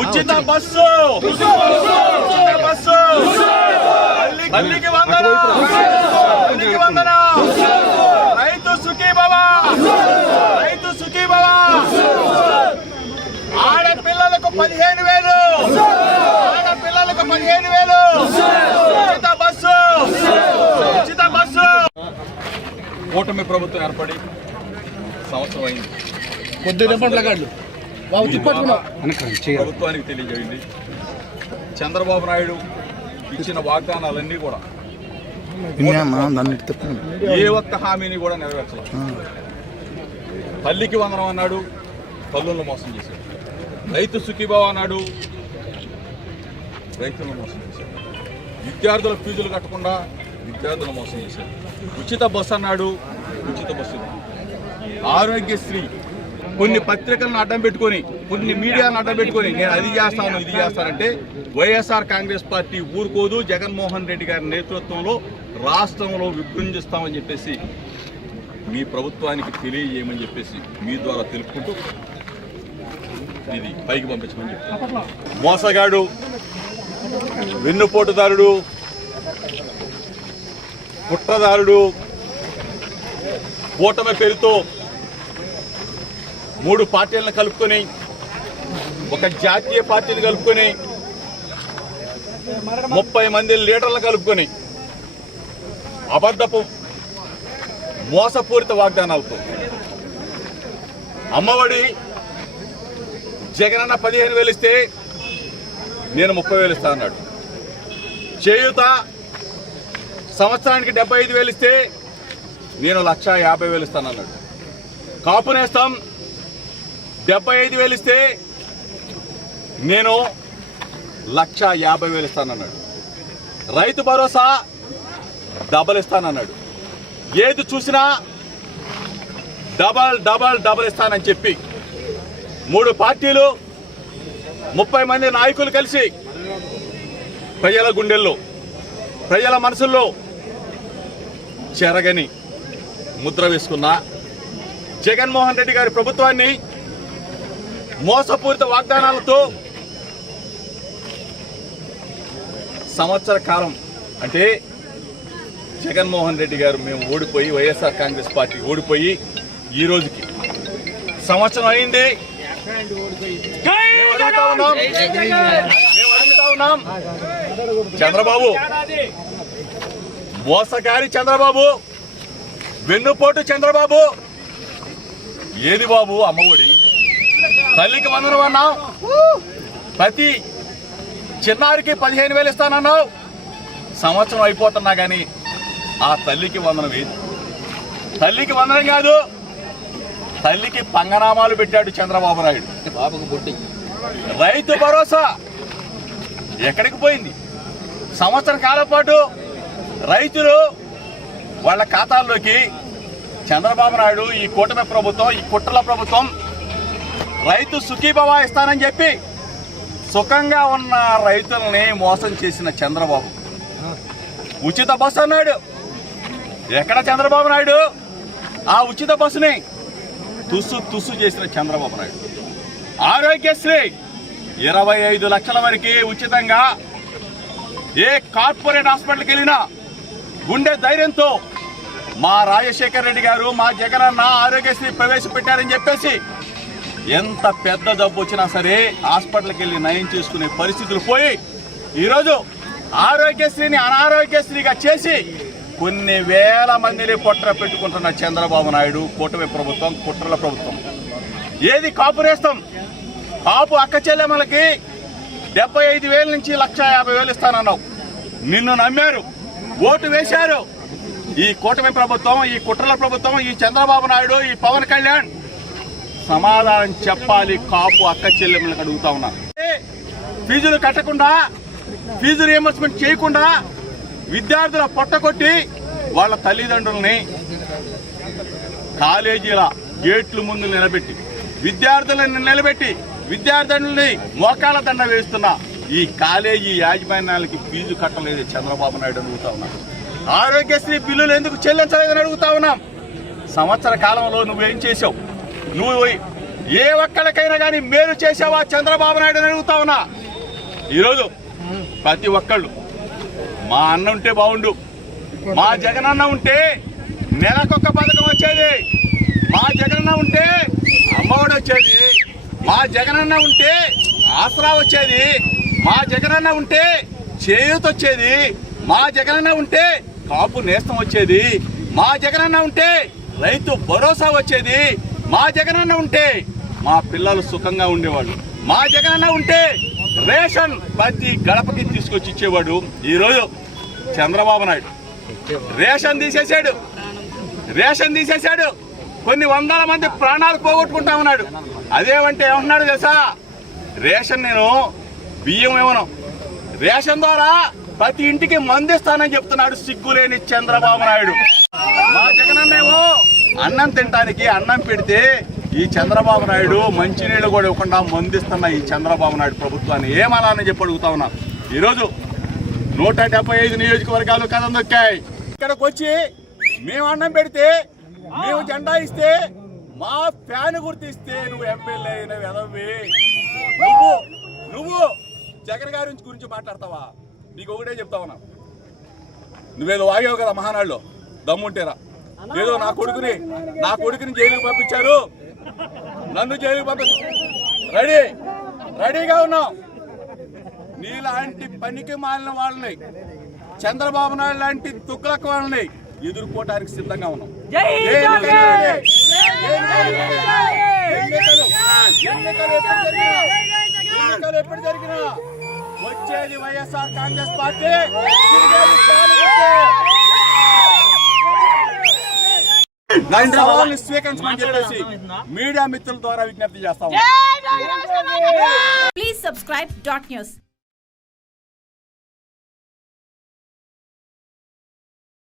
ఉచిత బస్సు. ఉచిత బస్సు. తల్లికి వందన. తల్లికి వందన. రైతు సుఖీ భవ రైతు సుఖీ భవ ఆడపిల్లలకు పదిహేను వేలు. ఆడపిల్లలకు పదిహేను వేలు. ఉచిత బస్సు. ఉచిత బస్సు. కూటమి ప్రభుత్వం ఏర్పడి సంవత్సరం అయింది. కొద్ది బాబు తిప్పట్టుకున్నావు ప్రభుత్వానికి తెలియజేయండి. చంద్రబాబు నాయుడు ఇచ్చిన వాగ్దానాలన్నీ కూడా ఏ ఒక్క హామీని కూడా నెరవేర్చలేదు. తల్లికి వందనం అన్నాడు తల్లులను మోసం చేశాడు. రైతు సుఖీభావ అన్నాడు రైతులను మోసం చేశాడు. విద్యార్థుల ఫీజులు కట్టకుండా విద్యార్థులను మోసం చేశాడు. ఉచిత బస్సు అన్నాడు ఉచిత బస్సు. ఆరోగ్యశ్రీ కొన్ని పత్రికలను అడ్డం పెట్టుకొని కొన్ని మీడియాను అడ్డం పెట్టుకొని నేను అది చేస్తాను ఇది చేస్తానంటే వైఎస్ఆర్ కాంగ్రెస్ పార్టీ ఊరుకోదు. జగన్మోహన్ రెడ్డి గారి నేతృత్వంలో రాష్ట్రంలో విభృంజిస్తామని చెప్పేసి మీ ప్రభుత్వానికి తెలియజేయమని చెప్పేసి మీ ద్వారా తెలుపుకుంటూ ఇది పైకి పంపించమని చెప్పి మోసగాడు వెన్నుపోటుదారుడు కుట్రదారుడు కూటమి పేరుతో మూడు పార్టీలను కలుపుకొని ఒక జాతీయ పార్టీని కలుపుకొని ముప్పై మంది లీడర్లు కలుపుకొని అబద్ధపు మోసపూరిత వాగ్దానాలతో. అమ్మఒడి జగనన్న పదిహేను వేలు ఇస్తే నేను ముప్పై వేలు ఇస్తా అన్నాడు. చేయూత సంవత్సరానికి డెబ్బై ఐదు వేలు ఇస్తే నేను లక్ష యాభై వేలు ఇస్తానన్నాడు కాపు నేస్తాం డెబ్బై ఐదు వేలు ఇస్తే నేను లక్ష యాభై వేలు ఇస్తానన్నాడు. రైతు భరోసా డబల్ ఇస్తానన్నాడు. ఏది చూసినా డబల్ డబల్ డబల్ ఇస్తానని చెప్పి మూడు పార్టీలు ముప్పై మంది నాయకులు కలిసి ప్రజల గుండెల్లో ప్రజల మనసుల్లో చెరగని ముద్ర వేసుకున్న జగన్మోహన్ రెడ్డి గారి ప్రభుత్వాన్ని మోసపూరిత వాగ్దానాలతో సంవత్సర కాలం అంటే జగన్మోహన్ రెడ్డి గారు మేము ఓడిపోయి వైఎస్ఆర్ కాంగ్రెస్ పార్టీ ఓడిపోయి ఈ రోజుకి సంవత్సరం అయింది. చంద్రబాబు మోసగారి చంద్రబాబు వెన్నుపోటు చంద్రబాబు. ఏది బాబు? అమ్మఒడి తల్లికి వందనం అన్నావు. ప్రతి చిన్నారికి పదిహేను వేలు ఇస్తానన్నావు. సంవత్సరం అయిపోతున్నా కానీ ఆ తల్లికి వందనం ఏది? తల్లికి వందనం కాదు తల్లికి పంగనామాలు పెట్టాడు చంద్రబాబు నాయుడు. బాబుకు బొట్టి రైతు భరోసా ఎక్కడికి పోయింది? సంవత్సరం కాలం పాటు రైతులు వాళ్ళ ఖాతాల్లోకి చంద్రబాబు నాయుడు ఈ కూటమి ప్రభుత్వం ఈ కుట్రల ప్రభుత్వం రైతు సుఖీభవ ఇస్తానని చెప్పి సుఖంగా ఉన్న రైతుల్ని మోసం చేసిన చంద్రబాబు. ఉచిత బస్సు అన్నాడు. ఎక్కడ చంద్రబాబు నాయుడు? ఆ ఉచిత బస్సుని తుస్సు తుస్సు చేసిన చంద్రబాబు నాయుడు. ఆరోగ్యశ్రీ ఇరవై ఐదు లక్షల వరకు ఉచితంగా ఏ కార్పొరేట్ హాస్పిటల్కి వెళ్ళినా గుండె ధైర్యంతో మా రాజశేఖర్ రెడ్డి గారు మా జగనన్న ఆరోగ్యశ్రీ ప్రవేశపెట్టారని చెప్పేసి ఎంత పెద్ద జబ్బు వచ్చినా సరే హాస్పిటల్కి వెళ్ళి నయం చేసుకునే పరిస్థితులు పోయి ఈరోజు ఆరోగ్యశ్రీని అనారోగ్యశ్రీగా చేసి కొన్ని వేల మందిని కుట్ర పెట్టుకుంటున్న చంద్రబాబు నాయుడు కూటమి ప్రభుత్వం కుట్రల ప్రభుత్వం. ఏది కాపు నేస్తాం కాపు అక్క చెల్లెమ్మలకి డెబ్బై ఐదు వేల నుంచి లక్ష యాభై వేలు ఇస్తానన్నావు. నిన్ను నమ్మారు ఓటు వేశారు. ఈ కూటమి ప్రభుత్వం ఈ కుట్రల ప్రభుత్వం ఈ చంద్రబాబు నాయుడు ఈ పవన్ కళ్యాణ్ సమాధానం చెప్పాలి కాపు అక్క చెల్లెమ్మలకు అడుగుతా ఉన్నా. ఫీజులు కట్టకుండా ఫీజు రియంబర్స్మెంట్ చేయకుండా విద్యార్థుల పొట్టకొట్టి వాళ్ళ తల్లిదండ్రుల్ని కాలేజీల గేట్ల ముందు నిలబెట్టి విద్యార్థులను నిలబెట్టి విద్యార్థులని మోకాల దండ వేస్తున్న ఈ కాలేజీ యాజమాన్యాలకి ఫీజు కట్టలేదు చంద్రబాబు నాయుడు అడుగుతా ఉన్నాం. ఆరోగ్యశ్రీ బిల్లులు ఎందుకు చెల్లించలేదని అడుగుతా ఉన్నాం. సంవత్సర కాలంలో నువ్వేం చేసావు నువ్వు ఏ ఒక్కడికైనా కానీ మేలు చేసావా చంద్రబాబు నాయుడు అని అడుగుతా ఉన్నా. ఈరోజు ప్రతి ఒక్కళ్ళు మా అన్న ఉంటే బాగుండు. మా జగనన్న ఉంటే నెలకొక పథకం వచ్చేది. మా జగనన్న ఉంటే అమ్మఒడి వచ్చేది. మా జగనన్న ఉంటే ఆసరా వచ్చేది. మా జగనన్న ఉంటే చేయూత వచ్చేది. మా జగనన్న ఉంటే కాపు నేస్తం వచ్చేది. మా జగనన్న ఉంటే రైతు భరోసా వచ్చేది. మా జగనన్న ఉంటే మా పిల్లలు సుఖంగా ఉండేవాళ్ళు. మా జగనన్న ఉంటే రేషన్ ప్రతి గడపకి తీసుకొచ్చి ఇచ్చేవాడు ఈరోజు చంద్రబాబు నాయుడు. రేషన్ తీసేశాడు రేషన్ తీసేశాడు కొన్ని వందల మంది ప్రాణాలు పోగొట్టుకుంటా ఉన్నాడు. అదేమంటే ఏమంటున్నాడు తెలుసా? రేషన్ నేను బియ్యం ఇవ్వను. రేషన్ ద్వారా ప్రతి ఇంటికి మందిస్తానని చెప్తున్నాడు సిగ్గులేని చంద్రబాబు నాయుడు. మా జగనన్నేమో అన్నం తినడానికి అన్నం పెడితే ఈ చంద్రబాబు నాయుడు మంచినీళ్ళు కూడా ఇవ్వకుండా మందిస్తున్న ఈ చంద్రబాబు నాయుడు ప్రభుత్వాన్ని ఏమనాలని చెప్పి అడుగుతా ఉన్నా. ఈరోజు నూట డెబ్బై ఐదు నియోజకవర్గాలు కథం దొక్కాయి ఇక్కడికి వచ్చి మేము అన్నం పెడితే మేము జెండా ఇస్తే మా ఫ్యాన్ గుర్తిస్తే నువ్వు ఎమ్మెల్యే అయిన వెదవి నువ్వు నువ్వు జగన్ గారి గురించి మాట్లాడతావా? నీకు ఒకటే చెప్తా ఉన్నా. నువ్వేదో వాగావు కదా మహానాడులో. దమ్ముంటేరా. ఏదో నా కొడుకుని నా కొడుకుని జైలుకి పంపించారు నన్ను జైలుకి పంపి రెడీ రెడీగా ఉన్నాం నీలాంటి పనికి మాలిన వాళ్ళని చంద్రబాబు నాయుడు లాంటి తుక్కులక్క వాళ్ళని ఎదుర్కోవటానికి సిద్ధంగా ఉన్నాం ఎన్నికలు ఎప్పుడు జరిగినా వచ్చేది వైఎస్ఆర్ కాంగ్రెస్ పార్టీ దాని సవాల్ని స్వీకరించమని చెప్పేసి మీడియా మిత్రుల ద్వారా విజ్ఞప్తి చేస్తాం Please subscribe dot news.